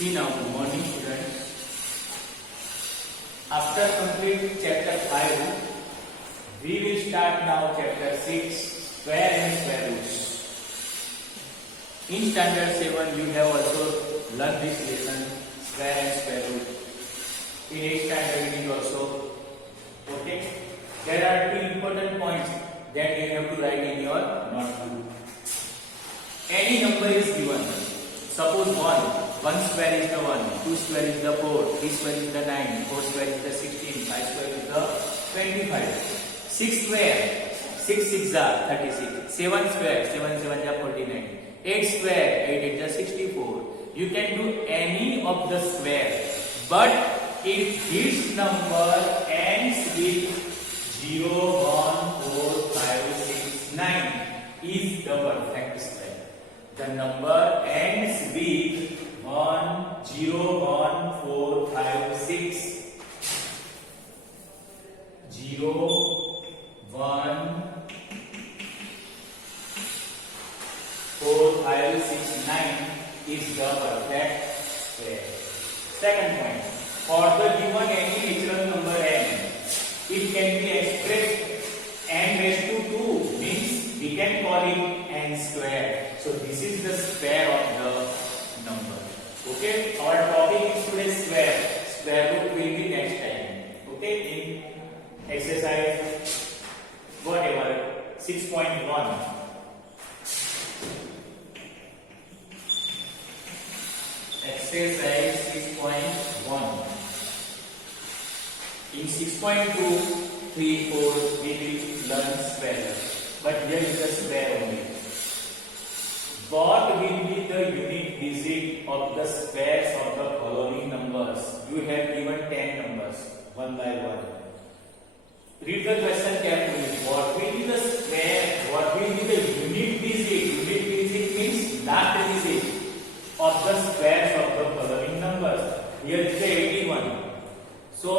See now, good morning students. After complete chapter 5, we will start now chapter 6, square and square roots. In standard 7, you have also learned this lesson, square and square root. In 8th standard it is also. Okay? There are two important points that you have to write in your notebook. Any number is given. Suppose 1 square is the 1, 2 square is the 4, 3 square is the 9, 4 square is the 16, 5 square is the 25. 6 square, 6 6 are 36, 7 square, 7 7 are 49, 8 square, 8 8 are 64. You can do any of the square, but if this number ends with 0, 1, 4, 5, 6, 9 is the perfect square. The number ends with 1, 0, 1, 4, 5, 6. 0, 1, 4, 5, 6, 9 is the perfect square. Second point. For the given any natural number n, it can be expressed n raised to 2, means we can call it n square. So this is the square of the number. Okay, our topic is today square. Square root will be next time. Okay, in exercise whatever 6.1. Exercise 6.1. In 6.2, 3, 4, we will learn square. But here is the square only. What will be the unit digit of the squares of the following numbers? You have given 10 numbers, one by one. Read the question carefully. What will be the square? What will be the unit digit? Unit digit means last digit of the squares of the following numbers. Here is the 81. So,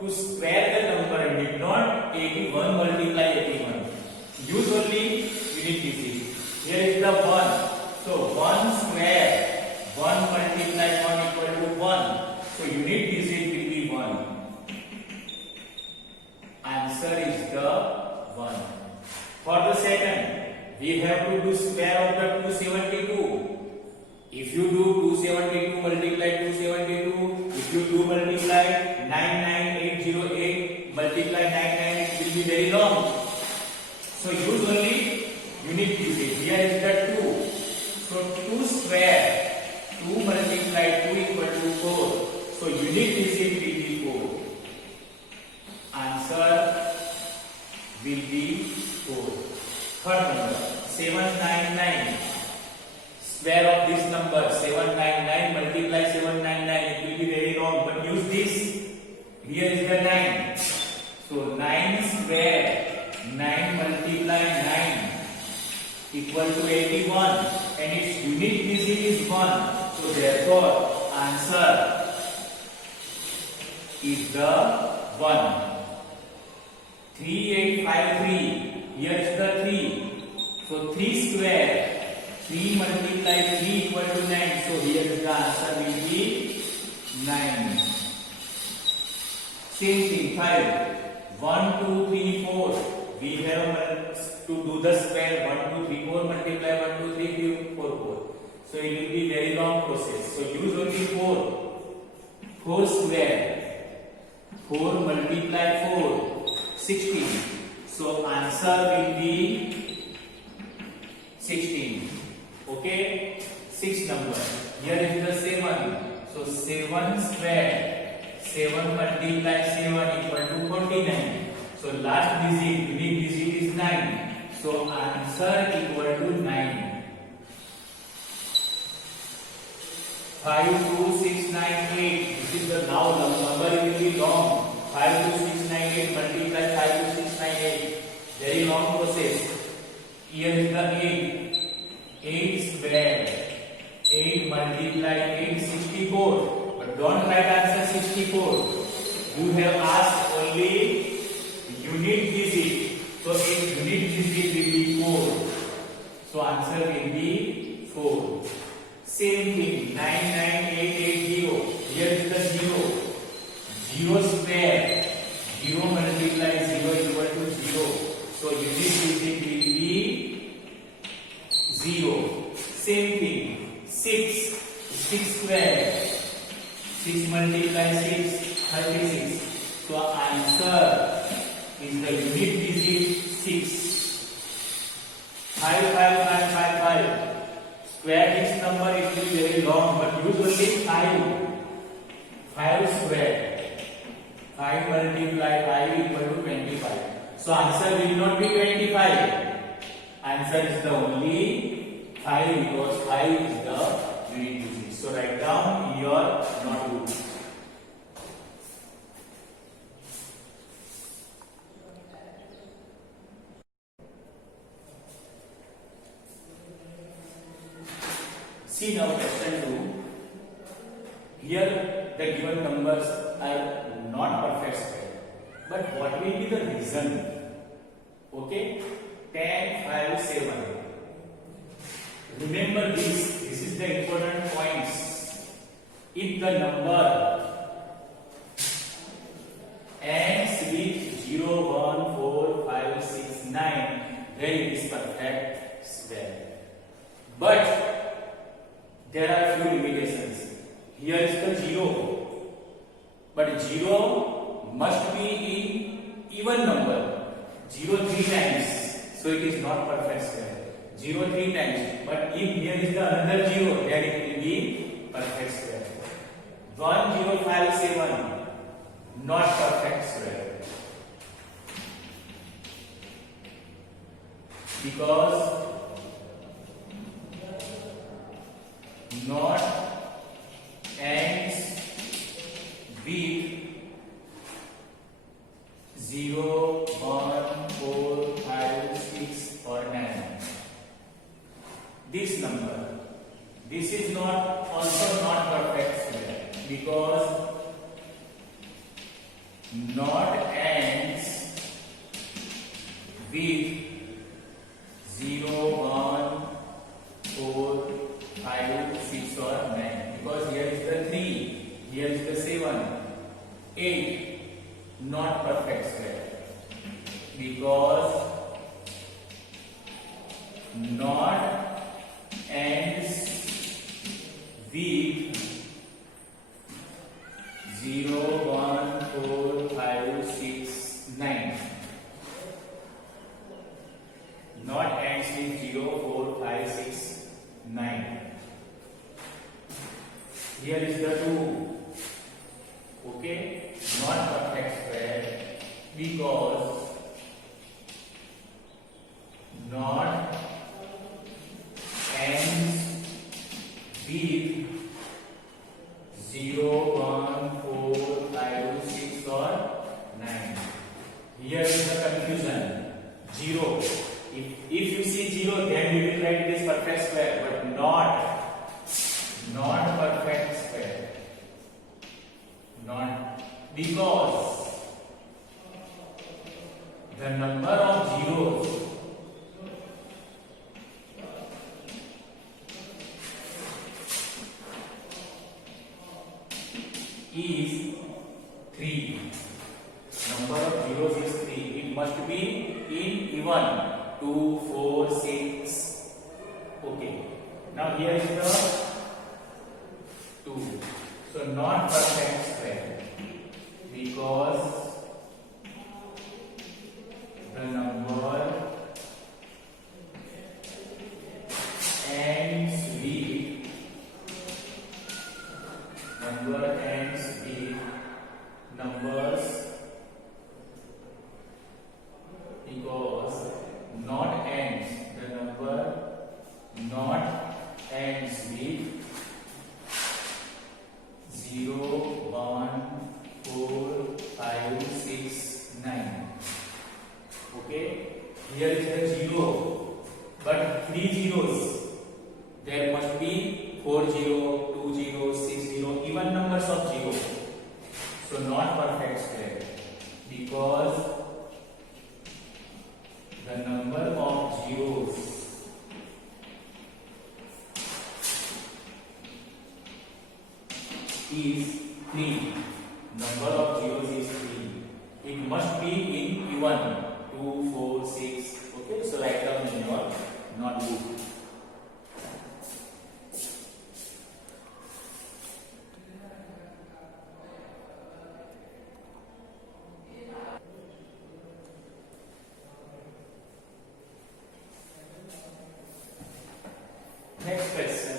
to square the number, need not 81 multiply 81. Use only unit digit. Here is the 1. So 1 square, 1 multiply 1 equal to 1. So unit digit will be 1. Answer is the 1. For the second, we have to do square of the 272. If you do 272 multiply 272, if you do multiply 99808 multiply 99, it will be very long. So use only unit digit. Here is the 2. So 2 square, 2 multiply 2 equal to 4. So unit digit will be 4. Answer will be 4. Third number, 799. Square of this number, 799 multiply 799. It will be very long, but use this. Here is the 9. So 9 square, 9 multiply 9 equal to 81, and its unit digit is 1. So therefore answer is the 1. 3853. Here is the 3. So 3 square, 3 multiply 3 equal to 9. So here is the answer will be 9. Same thing, 5. 1, 2, 3, 4. We have to do the square. 1, 2, 3, 4 multiply 1, 2, 3, 4, 4. So it will be very long process. So use only 4. 4 square, 4 multiply 4, 16. So answer will be 16. Okay, 6 number. Here is the 7. So 7 square, 7 multiply 7 equal to 49. So last digit, unit digit is 9. So answer equal to 9. 5, 2, 6, 9, 8. This is the now number will be long. 5, 2, 6, 9, 8 multiply 5, 2, 6, 9, 8. Very long process. Here is the 8. 8 square. 8 multiply 8, 64. But don't write answer 64. You have asked only unit digit. So its unit digit will be 4. So answer will be 4. Same thing, 99880. Here is the 0. 0 square. 0 multiply 0 equal to 0. So unit digit will be 0. Same thing, 6. 6 square. 6 multiply 6, 36. So answer is the unit digit 6. 5, 5, 5, 5, 5. Square this number, it will be very long, but use only 5. 5 square. 5 multiply 5 equal to 25. So answer will not be 25. Answer is the only 5 because 5 is the unit digit. So write down in your notebook. See now question 2. Here the given numbers are not perfect square. But what will be the reason? Okay? 10, 5, 7. Remember this. This is the important points. If the number ends with 0, 1, 4, 5, 6, 9, then it is perfect square. But there are few limitations. Here is the 0. But 0 must be in even number. 0 3 times. So it is not perfect square. 0 3 times. But if here is the another 0, then it will be perfect square. 1, 0, 5, 7. Not perfect square. Because not ends with 0, 1, 4, 5, 6 or 9. This number, this is not also not perfect square because not ends with 0, 1, 4, 5, 6 or 9 because here is the 3, here is the 7, 8 not perfect square because not ends with 0, 1, 4, 5, 6, 9. Not ends with 0, 4, 5, 6, 9. Here is the 2. Okay, not perfect square because not ends with 0, 1, 4, 5, 6 or 9. Here is the confusion. 0. If you see 0, then we will write it as perfect square, but not perfect square. Not because the number of zeros is 3. Number of zeros is 3. It must be in even. 2, 4, 6. Okay. Now here is the 2. So not perfect square because the number ends with numbers because not ends the number not ends with 0, 1, 4, 5, 6, 9. Okay, here is the 0, but 3 zeros. There must be 4 0, 2 0, 6 0, even numbers of 0. So not perfect square because the number of zeros even 2, 4, 6. Okay, so write down in your notebook. Next question.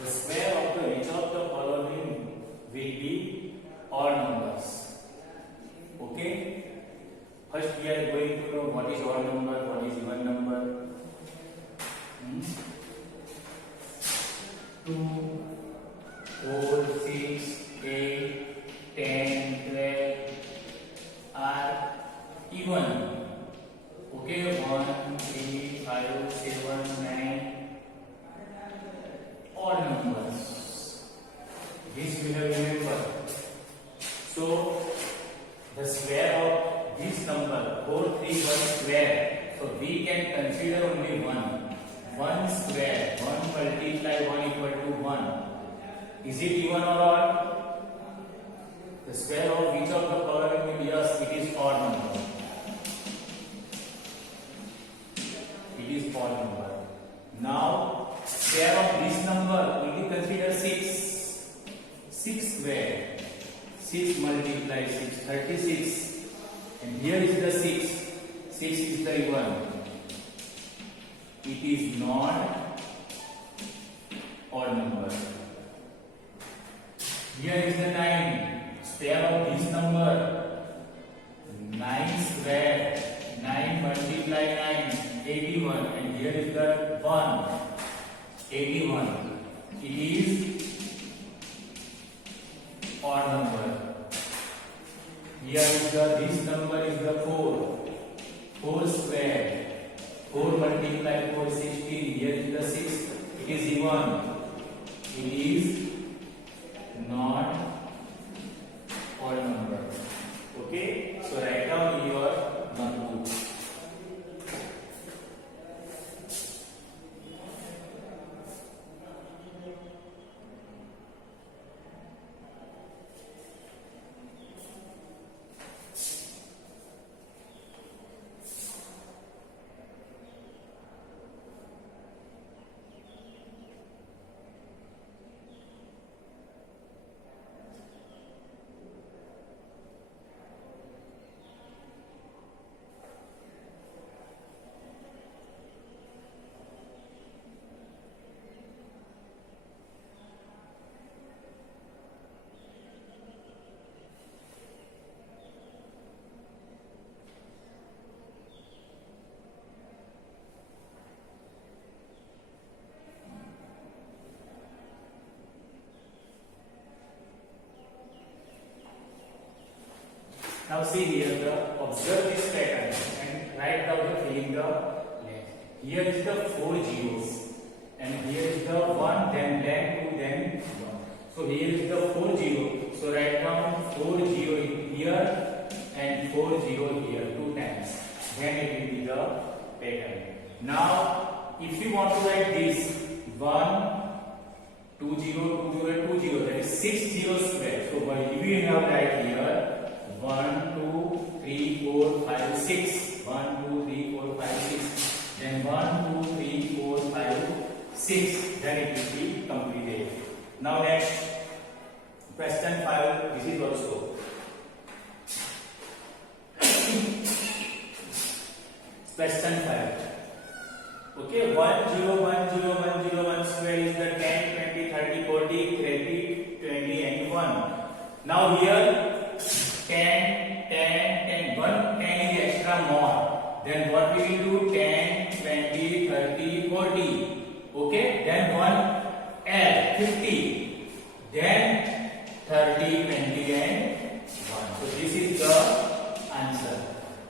The square of the which of the following will be odd numbers? Okay. First we are going to know what is odd number, what is even number. 2, 4, 6, 8, 10, 12 are even. Okay, 1, 3, 5, 7, 9. Odd numbers. This we have remembered. So the square of this number 4, 3, 1 square. So we can consider only one. 1 square. 1 multiply 1 equal to 1. Is it even or odd? The square of which of the following will be? Yes, it is odd number. It is odd number. Now square of this number only consider 6. 6 square. 6 multiply 6, 36. And here is the 6. 6 is the even. It is not odd number. Here is the 9. Square of this number 9 square. 9 multiply 9, 81. And here is the 1. 81. It is odd number. Here is this number is the 4. 4 square. 4 multiply 4, 16. Here is the 6. It is even. It is not odd number. Okay. So write down in your notebook. Now see here, observe this pattern and write down the filling the blank. Here is the 4 zeros and here is the 1, then blank 2, then 1. So here is the 4 zero. So write down 4 zero here and 4 zero here 2 times. Then it will be the pattern. Now if you want to write this 1, 2 0, 2 0, 2 0, that is 6 zero square. So we have right here 1, 2, 3, 4, 5, 6. 1, 2, 3, 4, 5, 6. Then 1, 2, 3, 4, 5, 6. Then it will be completed. Now next, question 5. This is also. Question 5. Okay, 1, 0, 1, 0, 1, 0, 1 square is the 10, 20, 30, 40, 20, 20 and 1. Now here 10, 10, 10, 1, 10 is extra more. Then what we will do? 10, 20, 30, 40. Okay, then 1 add 50. Then 30, 20 and 1. So this is the answer.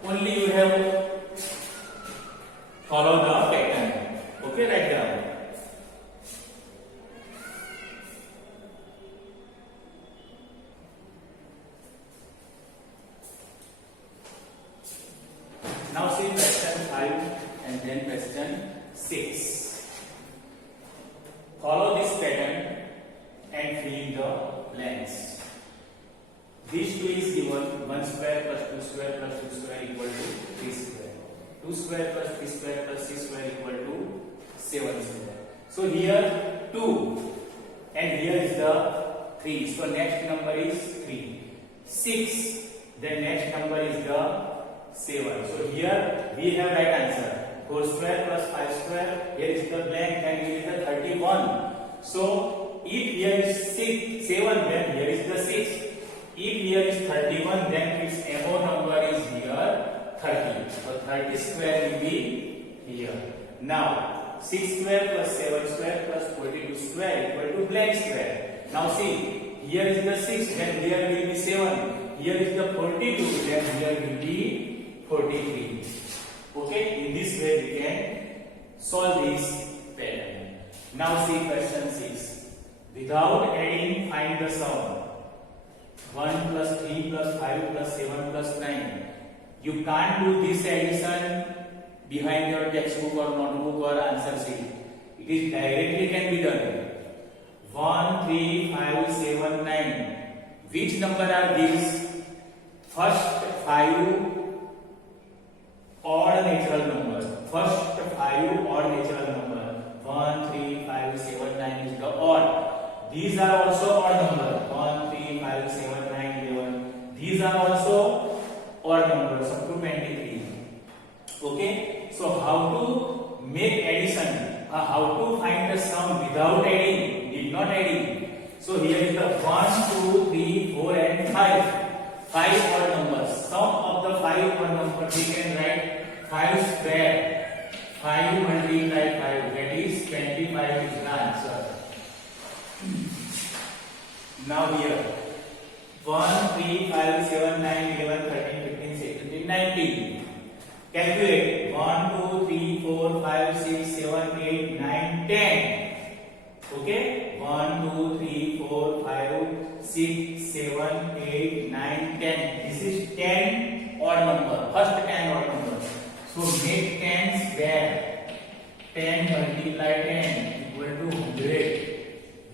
Only you have follow the pattern. Okay, write down. Now see question 5 and then question 6. Follow this pattern is given 1 square plus 2 square plus 2 square equal to 3 square. 2 square plus 3 square plus 6 square equal to 7 square. So here 2 and here is the 3. So next number is 3. 6. Then next number is the 7. So here we have right answer. 4 square plus 5 square. Here is the blank and here is the 31. So if here is 7, then here is the 6. If here is 31, then its above number is here 30. So 30 square will be here. Now 6 square plus 7 square plus 42 square equal to blank square. Now see, here is the 6, then here will be 7. Here is the 42, then here will be 43. Okay, in this way we can solve this pattern. Now see question 6. Without adding, find the sum. 1 plus 3 plus 5 plus 7 plus 9. You can't do this addition behind your textbook or notebook or answer sheet. It is directly can be done. 1, 3, 5, 7, 9. Which number are these? First 5 odd natural numbers. First 5 odd natural number. 1, 3, 5, 7, 9 is the odd. These are also odd numbers. 1, 3, 5, 7, 9, 11. These are also odd numbers up to 23. Okay. So how to make addition? How to find the sum without adding? Did not adding. So here is the 1, 2, 3, 4 and 5. 5 odd numbers. Sum of the 5 odd numbers we can write 5 square. 5 multiplied 5, that is 25 is the answer. Now here 1, 3, 5, 7, 9, 11, 13, 15, 16, 19. Calculate 1, 2, 3, 4, 5, 6, 7, 8, 9, 10. Okay, 1, 2, 3, 4, 5, 6, 7, 8, 9, 10. This is 10 odd number. First 10 odd number. So make 10 square. 10 multiplied 10 equal to 100.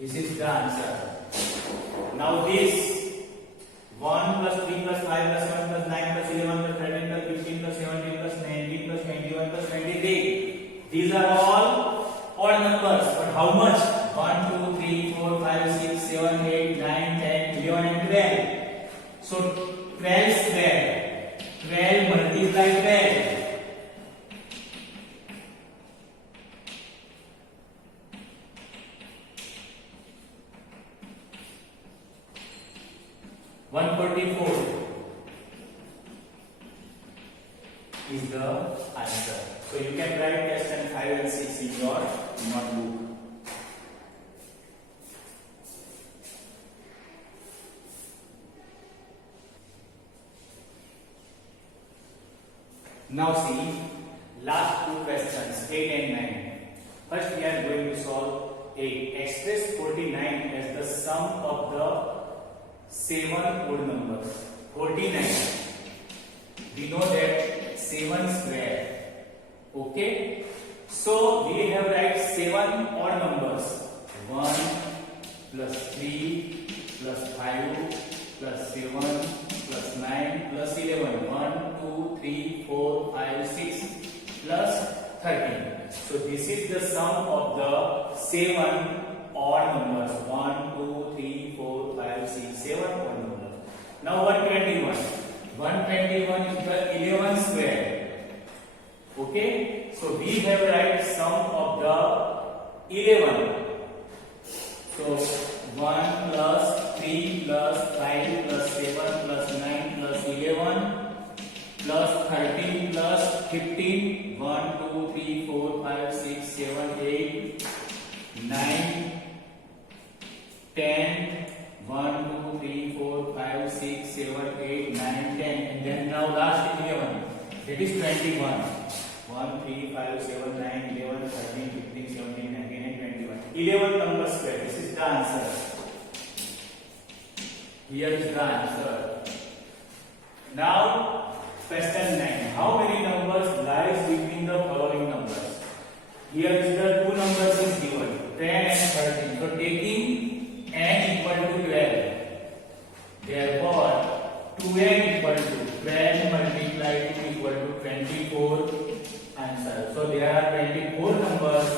This is the answer. Now this 1 plus 3 plus 5 plus 7 plus 9 plus 11 plus 13 plus 15 plus 17 plus 19 plus 21 plus 23. These are all odd numbers. But how much? 1, 2, 3, 4, 5, 6, 7, 8, 9, 10, 11 and 12. So 12 square. 12 multiplied 12. 144 is the answer. So you can write question 5 and 6 in your notebook. Now see last two questions 8 and 9. First we are going to solve 8. Express 49 as the sum of the 7 odd numbers. 49. We know that 7 square. Okay. So we have write 7 odd numbers. 1 plus 3 plus 5 plus 7 plus 9 plus 11. 1, 2, 3, 4, 5, 6 plus 13. So this is the sum of the 7 odd numbers. 1, 2, 3, 4, 5, 6, 7 odd numbers. Now 121. 121 is the 11 square. Okay. So we have write sum of the 11. So 1 plus 3 plus 5 plus 7 plus 9 plus 11 plus 13 plus 15. 1, 2, 3, 4, 5, 6, 7, 8, 9, 10. 1, 2, 3, 4, 5, 6, 7, 8, 9, 10. And then now last 11. That is 21. 1, 3, 5, 7, 9, 11, 13, 15, 17, 19 and 21. 11 number square. This is the answer. Here is the answer. Now question 9. How many numbers lies between the following numbers? Here is the two numbers is given. 10 and 13. So taking n equal to 12. Therefore 2n equal to 12 multiplied 2 equal to 24 answer. So there are 24 numbers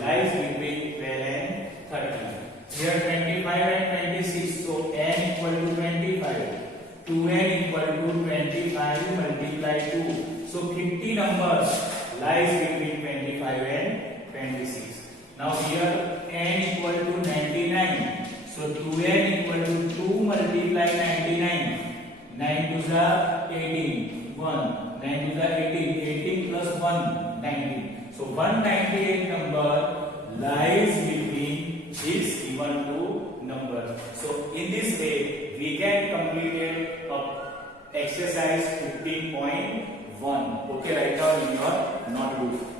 lies between 12 and 13. Here 25 and 26, so n equal to 25. 2n equal to 25 multiplied 2. So 50 numbers lies between 25 and 26. Now here n equal to 99. So 2n equal to 2 multiply 99. 9 to the 18. 1. 9 to the 18. 18 plus 1. 19. So 198 number lies between this given two numbers. So in this way we can complete exercise 15.1. Okay, write down in your notebook.